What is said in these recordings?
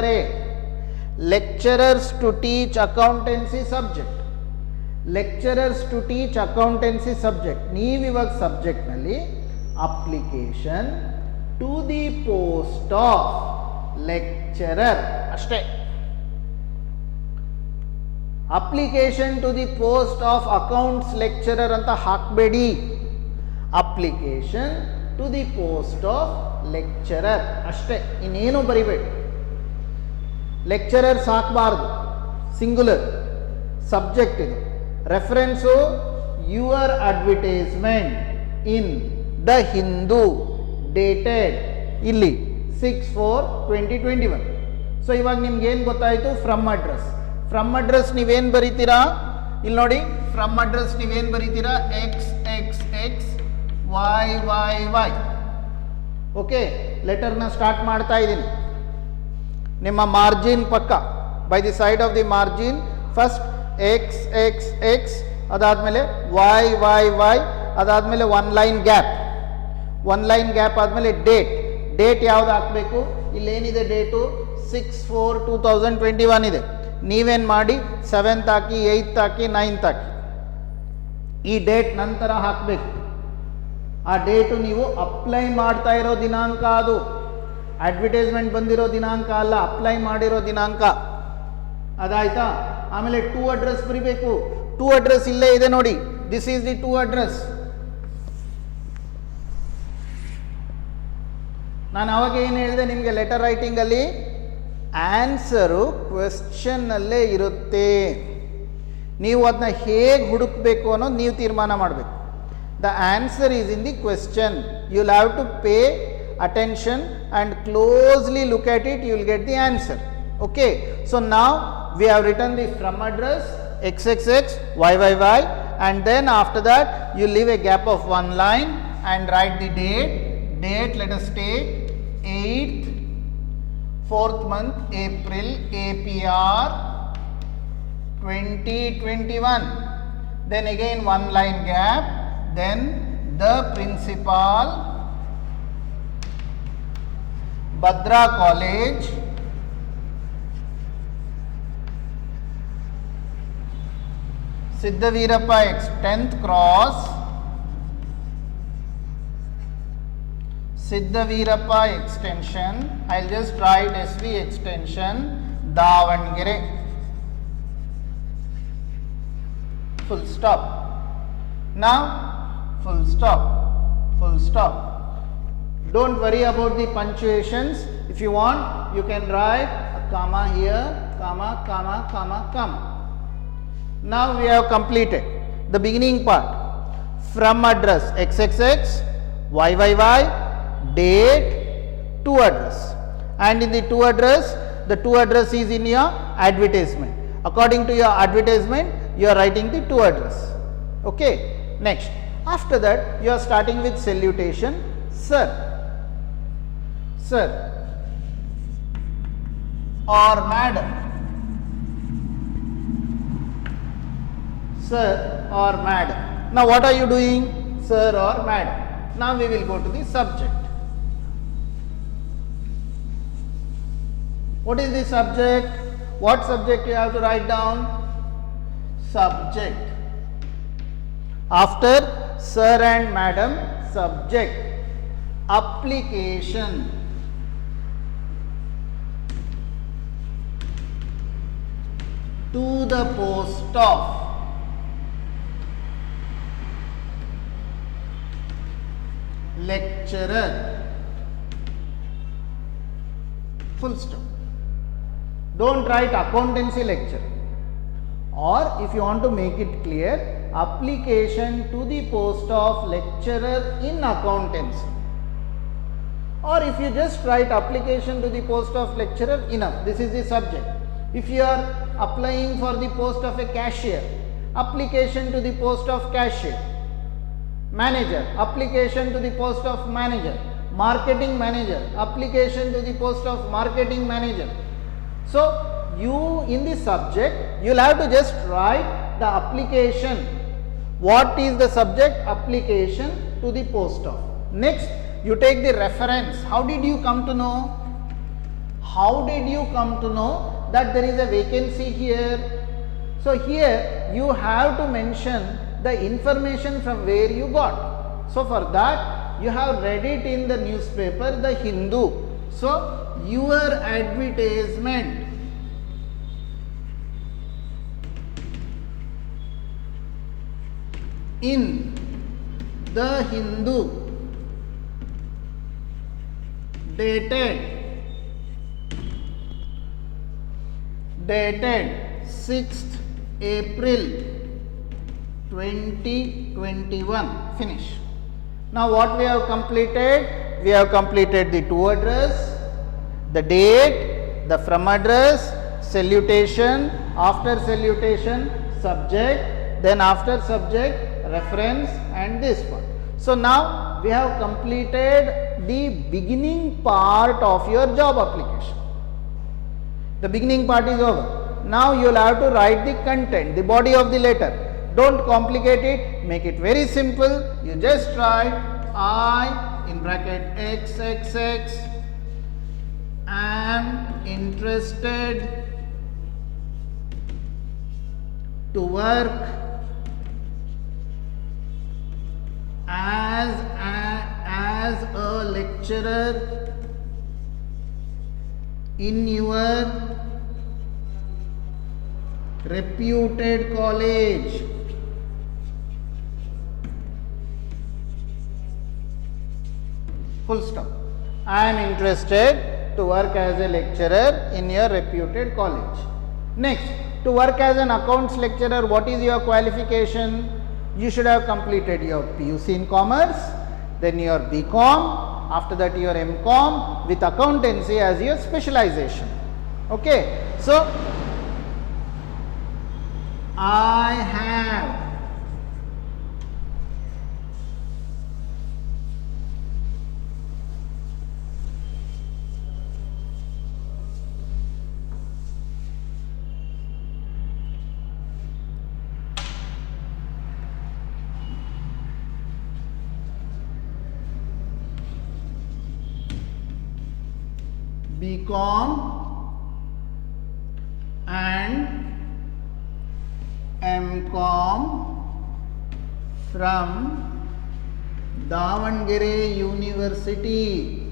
ಕೊಟ್ಟಿದ್ದಾರೆ, lecturers to teach accountancy subject, lecturers to teach accountancy subject. ನೀವು ಇವಾಗ subject ನಲ್ಲಿ application to the post of lecturer ಅಷ್ಟೇ. Application to the post of accounts lecturer ಅಂತ ಹಾಕಬೇಡಿ. Application to the post of lecturer ಅಷ್ಟೇ, ಇನ್ನೇನು ಬರಿಬೇಡಿ. ಲೆಕ್ಚರರ್ಸ್ ಹಾಕಬಾರ್ದು, ಸಿಂಗುಲರ್. ಸಬ್ಜೆಕ್ಟ್ ಇದು. Reference your advertisement in the Hindu dated ಇಲ್ಲಿ 6/4/2021. ಸೊ ಇವಾಗ ನಿಮ್ಗೆ ಏನು ಗೊತ್ತಾಯಿತು? From address. ಫ್ರಮ್ ಅಡ್ರೆಸ್ ನೀವೇನು ಬರೀತೀರಾ? ಇಲ್ಲಿ ನೋಡಿ, ಫ್ರಮ್ ಅಡ್ರೆಸ್ ನೀವೇನು ಬರೀತೀರಾ? XXX YYY. ಓಕೆ, ಲೆಟರ್ನ ಸ್ಟಾರ್ಟ್ ಮಾಡ್ತಾ ಇದ್ದೀನಿ. ನಿಮ್ಮ ಮಾರ್ಜಿನ್ ಪಕ್ಕ, by the side of the margin first XXX, ಅದಾದಮೇಲೆ YYY, ಅದಾದಮೇಲೆ one line gap. One line gap ಆದಮೇಲೆ ಡೇಟ್. ಡೇಟ್ ಯಾವ್ದು ಹಾಕಬೇಕು? ಇಲ್ಲೇನಿದೆ ಡೇಟು? 6/4/2021 ಇದೆ. ನೀವೇನು ಮಾಡಿ 7th ಹಾಕಿ, 8th ಹಾಕಿ, 9th ಹಾಕಿ. ಈ ಡೇಟ್ ನಂತರ ಹಾಕಬೇಕು. ಆ ಡೇಟು ನೀವು ಅಪ್ಲೈ ಮಾಡ್ತಾ ಇರೋ ದಿನಾಂಕ, ಅದು ಅಡ್ವರ್ಟೈಸ್ಮೆಂಟ್ ಬಂದಿರೋ ದಿನಾಂಕ ಅಲ್ಲ, ಅಪ್ಲೈ ಮಾಡಿರೋ ದಿನಾಂಕ. ಅದಾಯ್ತಾ? ಆಮೇಲೆ ಟು ಅಡ್ರೆಸ್ ಬರಿಬೇಕು. ಟು ಅಡ್ರೆಸ್ ಇಲ್ಲೇ ಇದೆ ನೋಡಿ, this is the to address. ನಾನು ಅವಾಗ ಏನು ಹೇಳಿದೆ ನಿಮಗೆ, ಲೆಟರ್ ರೈಟಿಂಗಲ್ಲಿ ಆನ್ಸರು ಕ್ವೆಶ್ಚನ್ನಲ್ಲೇ ಇರುತ್ತೆ. ನೀವು ಅದನ್ನ ಹೇಗೆ ಹುಡುಕಬೇಕು ಅನ್ನೋದು ನೀವು ತೀರ್ಮಾನ ಮಾಡಬೇಕು. The answer is in the question. You will have to pay attention and closely look at it, you will get the answer. Okay, so now we have written the from address XXX YYY, and then after that you leave a gap of one line and write the date. Let us take 8th 4th month April APR 2021. Then again one line gap, then the principal Bhadra College, Siddhavirappa 10th Cross, Siddhavirappa Extension, I'll just write SV Extension, Davangere, full stop. Now, full stop, full stop. Don't worry about the punctuations. If you want, you can write a comma here, comma, comma, comma, comma. Now we have completed the beginning part. From address XXX, YYY, date, to address. And in the to address, the to address is in your advertisement. According to your advertisement, you are writing the to address. Okay. Next, after that, you are starting with salutation. Sir, sir, or madam, sir or madam. Now what are you doing? Sir or madam. Now we will go to the subject. What is the subject? What subject you have to write down? Subject. After sir and madam, subject. Application. To the post of lecturer. Full stop. Don't write accountancy lecture. Or if you want to make it clear, application to the post of lecturer in accountancy. Or if you just write application to the post of lecturer, enough. This is the subject. If you are applying for the post of a cashier, application to the post of cashier. Manager, application to the post of manager. Marketing manager, application to the post of marketing manager. So you, in the subject, you will have to just write the application. What is the subject? Application to the post of. Next, you take the reference. How did you come to know? How did you come to know that there is a vacancy here? So here you have to mention the information from where you got. So for that you have read it in the newspaper, the Hindu. So your advertisement in the Hindu dated 6th April 2021. Finish. Now what we have completed? We have completed the to address, the date, the from address, salutation, after salutation, subject, then after subject, reference, and this one. So now we have completed the beginning part of your job application. The beginning part is over. Now you will have to write the content, the body of the letter. Don't complicate it, make it very simple. You just write I in bracket XXX am interested to work as a lecturer in your reputed college. Full stop. I am interested to work as a lecturer in your reputed college. Next, to work as an accounts lecturer, what is your qualification? You should have completed your PUC in commerce, then your BCom, after that your MCom with accountancy as your specialization. Okay, so I have BCom and MCom from Davangere University.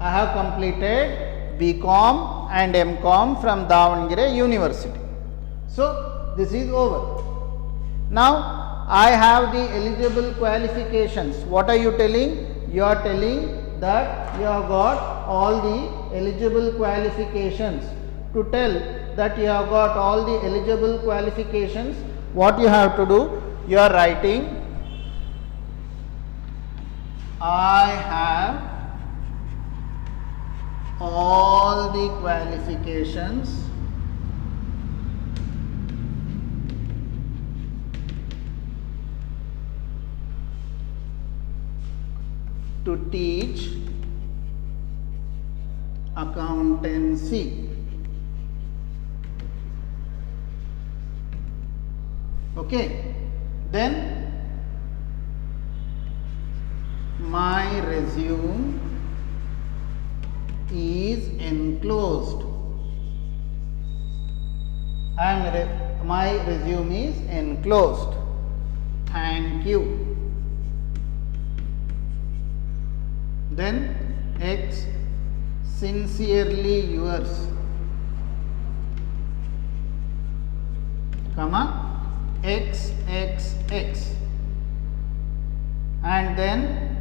I have completed BCom and MCom from Davangere University. So this is over. Now I have the eligible qualifications. What are you telling? You are telling that you have got all the eligible qualifications. To tell that you have got all the eligible qualifications, what you have to do? You are writing I have all the qualifications to teach accountancy. Okay, then my resume is enclosed. My resume is enclosed. Thank you. Then X, sincerely yours, comma XXX, and then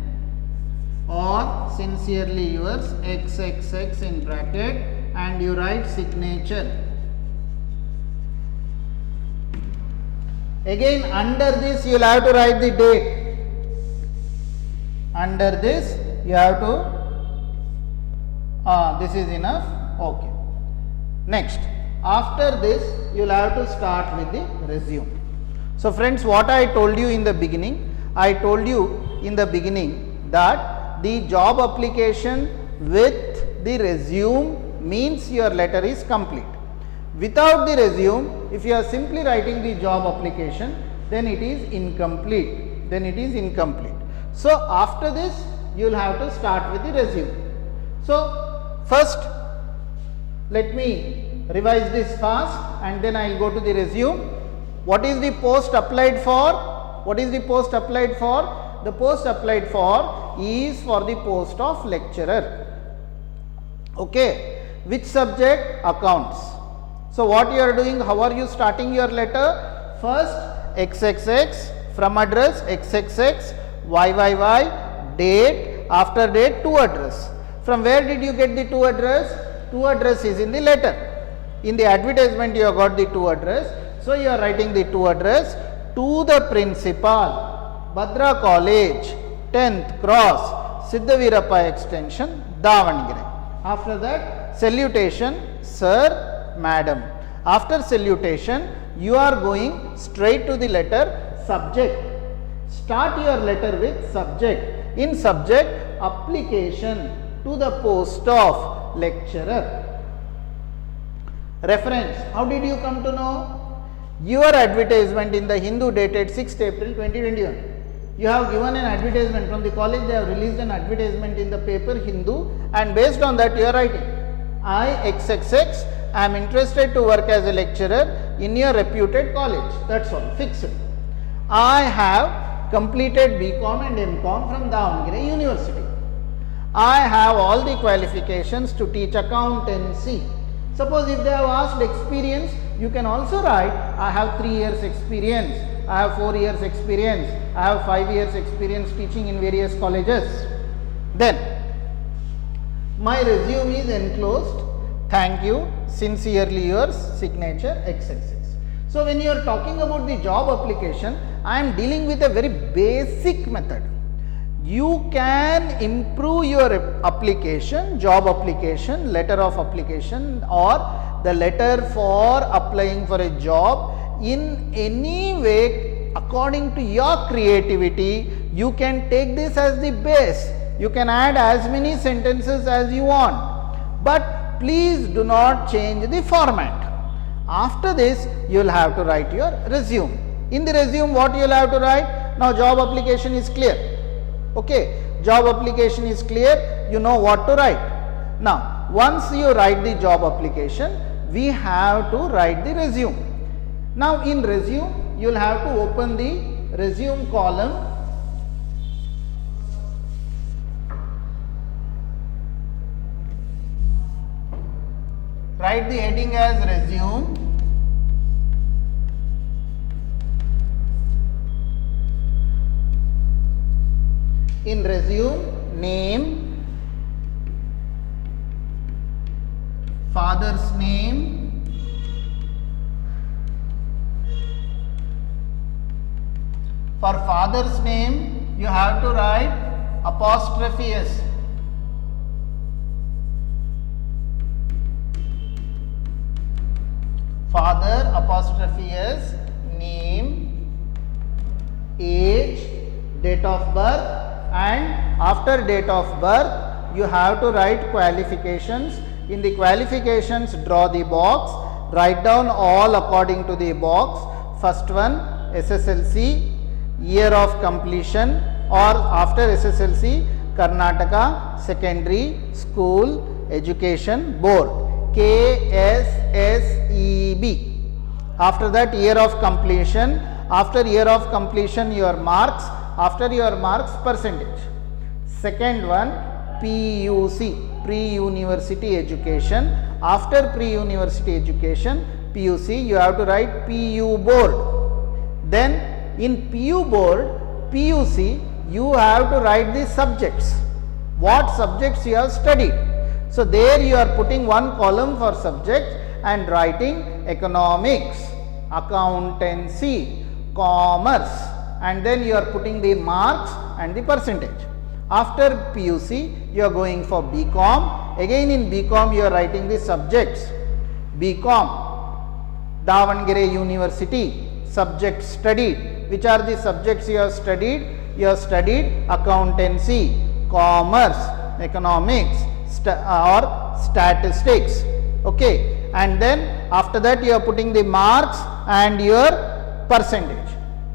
or sincerely yours XXX in bracket, and you write signature. Again under this you will have to write the date. Under this you have to, this is enough. Okay. Next, after this you will have to start with the resume. So friends, what I told you in the beginning, I told you in the beginning that the job application with the resume means your letter is complete. Without the resume, if you are simply writing the job application, then it is incomplete. Then it is incomplete. So after this, you will have to start with the resume. So first, let me revise this fast and then I will go to the resume. What is the post applied for? What is the post applied for? The post applied for is for the post of lecturer. Okay. Which subject? Accounts. So what you are doing? How are you starting your letter? First, XXX, from address XXX, YYY, date, after date, to address. From where did you get the to address? To address is in the letter. In the advertisement you have got the to address. So you are writing the to address to the principal, Bhadra College, 10th Cross, Siddhavirappa Extension, Davangere. After that, salutation, sir, madam. After salutation, you are going straight to the letter subject. Start your letter with subject. In subject, application to the post of lecturer. Reference. How did you come to know? Your advertisement in the Hindu dated 6th April 2021. You have given an advertisement from the college, they have released an advertisement in the paper Hindu, and based on that you are writing, I XXX am interested to work as a lecturer in your reputed college. That's all, fix it. I have completed BCom and MCom from Davangere University. I have all the qualifications to teach accountancy. Suppose if they have asked experience, you can also write, I have 3 years experience, I have 4 years experience, I have 5 years experience teaching in various colleges. Then, my resume is enclosed, thank you, sincerely yours, signature, XXX. So when you are talking about the job application, I am dealing with a very basic method. You can improve your application, job application, letter of application, or the letter for applying for a job in any way according to your creativity. You can take this as the base. You can add as many sentences as you want, but please do not change the format. After this, you will have to write your resume. In the resume, what you will have to write? Now, job application is clear. Okay, job application is clear, you know what to write. Now, once you write the job application, we have to write the resume. Now, in resume, you will have to open the resume column. Write the heading as resume. In resume, name, father's name, for father's name you have to write apostrophe S. Father apostrophe S, name, age, date of birth, and after date of birth you have to write qualifications. In the qualifications, draw the box, write down all according to the box. First one, SSLC, year of completion, or after SSLC, Karnataka Secondary School Education Board, KSSEB. After that, year of completion. After year of completion, your marks. After your marks, percentage. Second one, PUC, pre-university education. After pre-university education, PUC, you have to write PU board. Then in PU board, PUC, you have to write the subjects. What subjects you have studied. So there you are putting one column for subject and writing economics, accountancy, commerce, and then you are putting the marks and the percentage. After PUC, you are going for BCom. Again in BCom, you are writing the subjects. BCom, Davangere University, subject studied. Which are the subjects you have studied? You have studied accountancy, commerce, economics, or statistics. Okay, and then after that you are putting the marks and your percentage.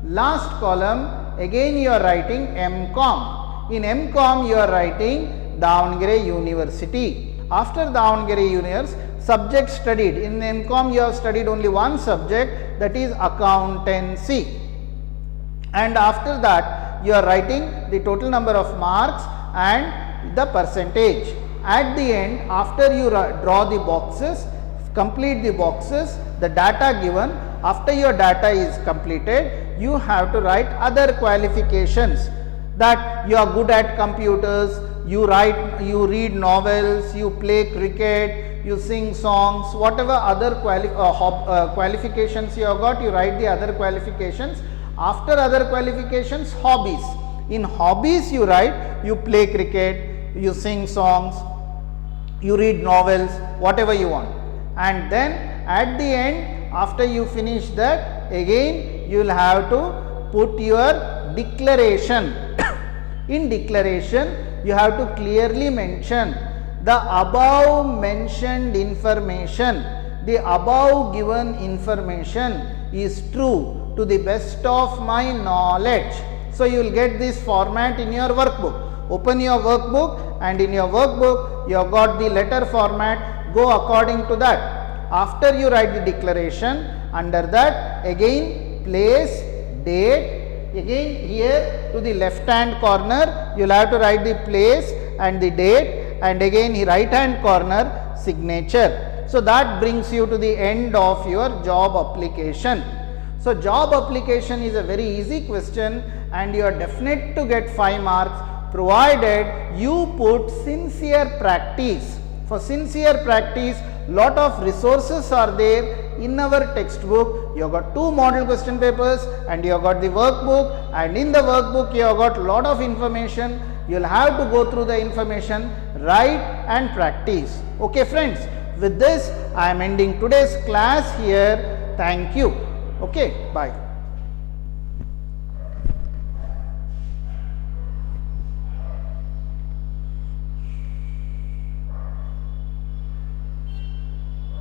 Last column, again you are writing MCom. In MCom you are writing Davangere University. After Davangere University, subject studied. In MCom you have studied only one subject, that is accountancy. And after that you are writing the total number of marks and the percentage. At the end, after you draw the boxes, complete the boxes, the data given, after your data is completed, you have to write other qualifications, that you are good at computers, you read novels, you play cricket, you sing songs, whatever other qualifications you have got, you write the other qualifications. After other qualifications, hobbies. In hobbies you write, you play cricket, you sing songs, you read novels, whatever you want. And then at the end, after you finish that, again you will have to put your declaration. In declaration, you have to clearly mention the above mentioned information, the above given information is true to the best of my knowledge. So you will get this format in your workbook. Open your workbook, and in your workbook you have got the letter format, go according to that. After you write the declaration, under that again place, date, again here to the left hand corner you will have to write the place and the date, and again right hand corner signature. So that brings you to the end of your job application. So job application is a very easy question, and you are definite to get 5 marks, provided you put sincere practice. For sincere practice, lot of resources are there in our textbook. You have got 2 model question papers and you have got the workbook, and in the workbook you have got lot of information. You will have to go through the information, write and practice. Okay friends, with this I am ending today's class here. Thank you. Okay, bye.